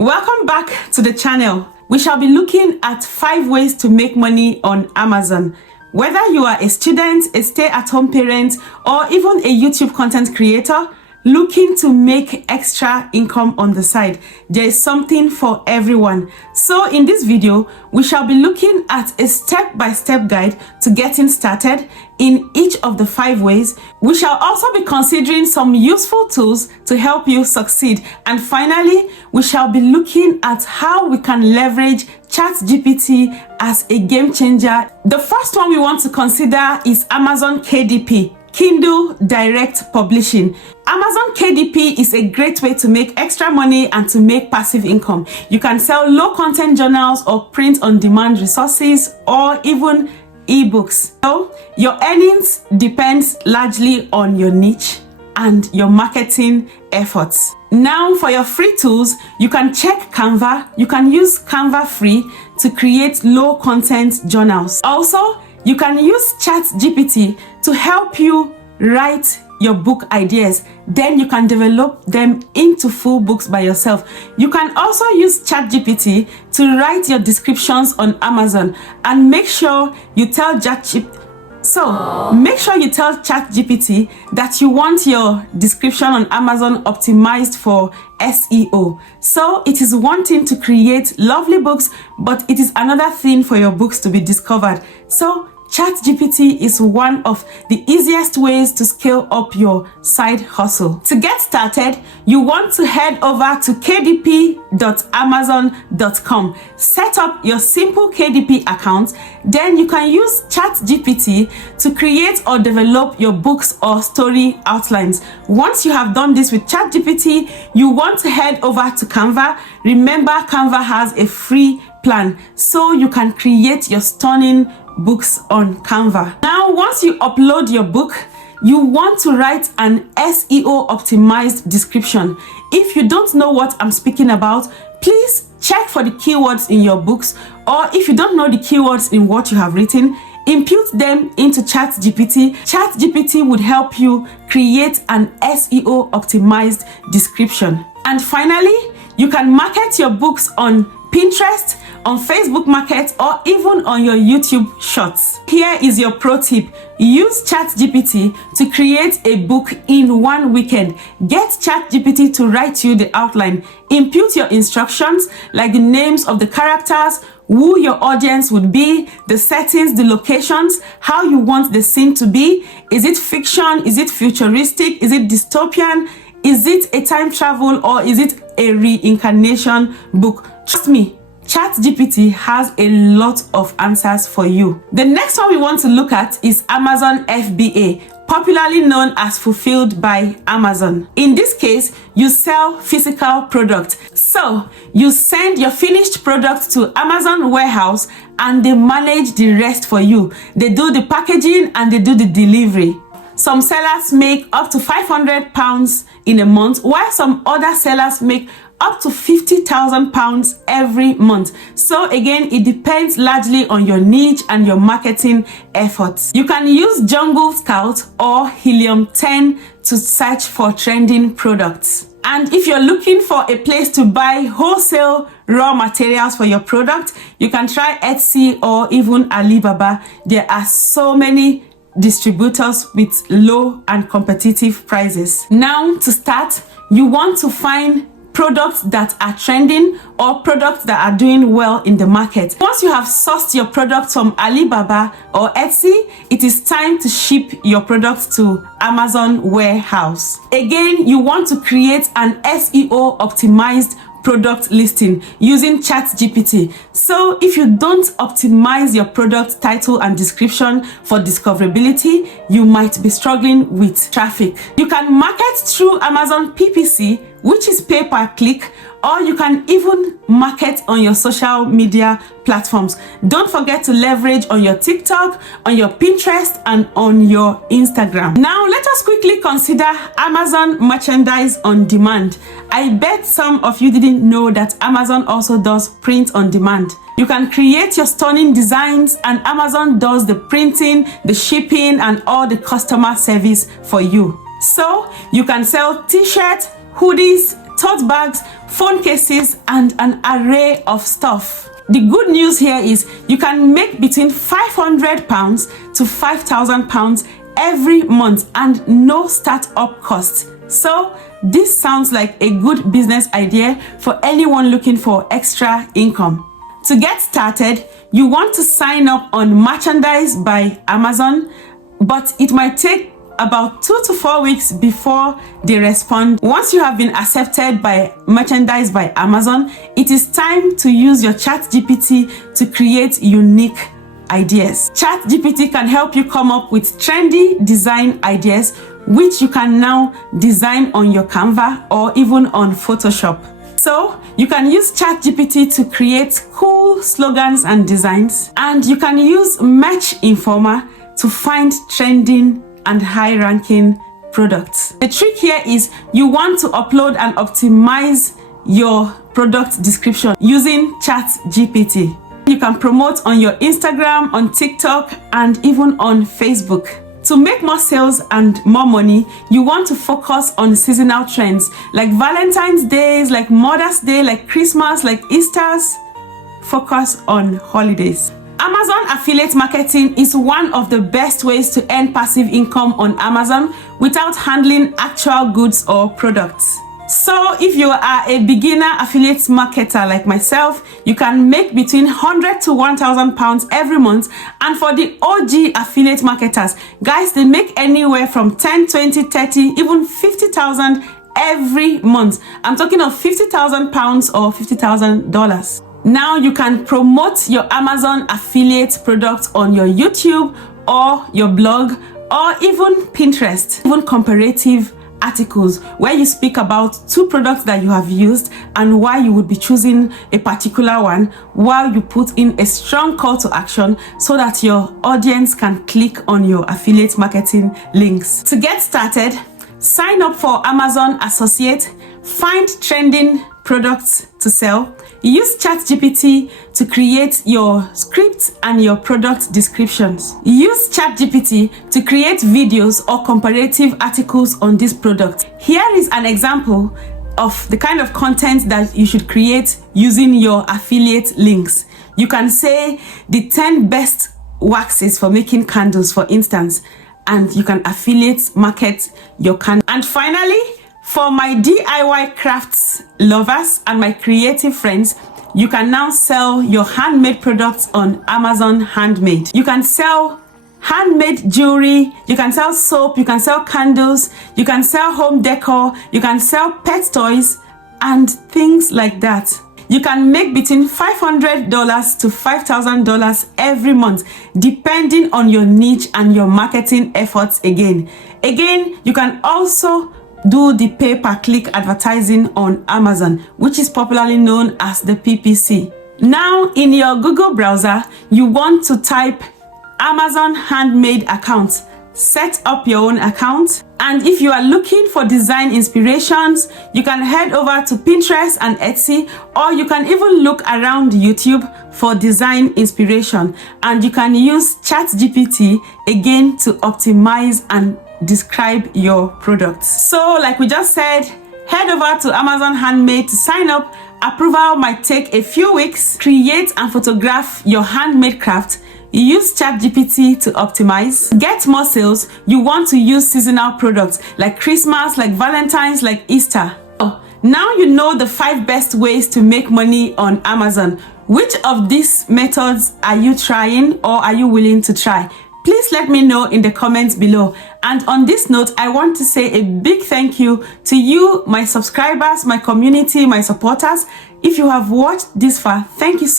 Welcome back to the channel. We shall be looking at 5 ways to make money on Amazon. Whether you are a student, a stay-at-home parent, or even a YouTube content creator looking to make extra income on the side, there is something for everyone. So in this video, we shall be looking at a step-by-step guide to getting started in each of the 5 ways. We shall also be considering some useful tools to help you succeed. And finally, we shall be looking at how we can leverage ChatGPT as a game changer. The first one we want to consider is Amazon KDP. Kindle Direct Publishing. Amazon KDP is a great way to make extra money and to make passive income. You can sell low content journals or print on demand resources or even ebooks. So your earnings depends largely on your niche and your marketing efforts. Now for your free tools, you can check Canva. You can use Canva free to create low content journals. Also, you can use ChatGPT to help you write your book ideas. Then you can develop them into full books by yourself. You can also use ChatGPT to write your descriptions on Amazon, and make sure you tell ChatGPT that you want your description on Amazon optimized for SEO. So it is one thing to create lovely books, but it is another thing for your books to be discovered. So ChatGPT is one of the easiest ways to scale up your side hustle. To get started, you want to head over to kdp.amazon.com. Set up your simple KDP account. Then you can use ChatGPT to create or develop your books or story outlines. Once you have done this with ChatGPT, you want to head over to Canva. Remember, Canva has a free plan, so you can create your stunning books on Canva. Now, once you upload your book, you want to write an SEO optimized description. If you don't know what I'm speaking about, please check for the keywords in your books, or if you don't know the keywords in what you have written, input them into ChatGPT. ChatGPT would help you create an SEO optimized description. And finally, you can market your books on Pinterest, on Facebook Market, or even on your YouTube Shorts. Here is your pro tip. Use ChatGPT to create a book in 1 weekend. Get ChatGPT to write you the outline. Input your instructions like the names of the characters, who your audience would be, the settings, the locations, how you want the scene to be. Is it fiction? Is it futuristic? Is it dystopian? Is it a time travel, or is it a reincarnation book? Trust me, ChatGPT has a lot of answers for you. The next one we want to look at is Amazon FBA, popularly known as Fulfilled by Amazon. In this case, you sell physical products. So you send your finished product to Amazon warehouse and they manage the rest for you. They do the packaging and they do the delivery. Some sellers make up to £500 in a month, while some other sellers make up to £50,000 every month. So again, it depends largely on your niche and your marketing efforts. You can use Jungle Scout or Helium 10 to search for trending products. And if you're looking for a place to buy wholesale raw materials for your product, you can try Etsy or even Alibaba. There are so many distributors with low and competitive prices. Now, to start, you want to find products that are trending or products that are doing well in the market. Once you have sourced your products from Alibaba or Etsy, it is time to ship your products to Amazon warehouse. Again, you want to create an SEO optimized product listing using ChatGPT. So if you don't optimize your product title and description for discoverability, you might be struggling with traffic. You can market through Amazon PPC, which is pay per click, or you can even market on your social media platforms. Don't forget to leverage on your TikTok, on your Pinterest, and on your Instagram. Now, let us quickly consider Amazon merchandise on demand. I bet some of you didn't know that Amazon also does print on demand. You can create your stunning designs and Amazon does the printing, the shipping, and all the customer service for you. So you can sell t-shirts, hoodies, tote bags, phone cases, and an array of stuff. The good news here is you can make between £500 to £5,000 every month and no startup cost. So this sounds like a good business idea for anyone looking for extra income. To get started, you want to sign up on Merchandise by Amazon, but it might take about 2 to 4 weeks before they respond. Once you have been accepted by Merchandise by Amazon, it is time to use your ChatGPT to create unique ideas. ChatGPT can help you come up with trendy design ideas, which you can now design on your Canva or even on Photoshop. So you can use ChatGPT to create cool slogans and designs, and you can use Merch Informer to find trending and high-ranking products. The trick here is you want to upload and optimize your product description using ChatGPT. You can promote on your Instagram, on TikTok, and even on Facebook. To make more sales and more money, you want to focus on seasonal trends like Valentine's Day, like Mother's Day, like Christmas, like Easter's. Focus on holidays. Amazon affiliate marketing is one of the best ways to earn passive income on Amazon without handling actual goods or products. So if you are a beginner affiliate marketer like myself, you can make between £100 to £1,000 every month. And for the OG affiliate marketers, guys, they make anywhere from 10, 20, 30, even 50,000 every month. I'm talking of £50,000 or $50,000. Now you can promote your Amazon affiliate products on your YouTube or your blog or even Pinterest, even comparative articles where you speak about 2 products that you have used and why you would be choosing a particular one, while you put in a strong call to action so that your audience can click on your affiliate marketing links. To get started, sign up for Amazon Associate, find trending products to sell, use ChatGPT to create your scripts and your product descriptions. Use ChatGPT to create videos or comparative articles on this product. Here is an example of the kind of content that you should create using your affiliate links. You can say the 10 best waxes for making candles, for instance, and you can affiliate market your candle. And finally, for my DIY crafts lovers and my creative friends, you can now sell your handmade products on Amazon Handmade. You can sell handmade jewelry, you can sell soap, you can sell candles, you can sell home decor, you can sell pet toys and things like that. You can make between $500 to $5,000 every month, depending on your niche and your marketing efforts again. You can also do the pay-per-click advertising on Amazon, which is popularly known as the PPC. Now, in your Google browser, you want to type Amazon Handmade account. Set up your own account. And if you are looking for design inspirations, you can head over to Pinterest and Etsy, or you can even look around YouTube for design inspiration. And you can use ChatGPT again to optimize and describe your products. So like we just said, head over to Amazon Handmade to sign up. Approval might take a few weeks. Create and photograph your handmade craft. Use ChatGPT to optimize. Get more sales. You want to use seasonal products like Christmas, like Valentine's, like Easter. Now you know the 5 best ways to make money on Amazon. Which of these methods are you trying or are you willing to try? Please let me know in the comments below. And on this note, I want to say a big thank you to you, my subscribers, my community, my supporters. If you have watched this far, thank you so much.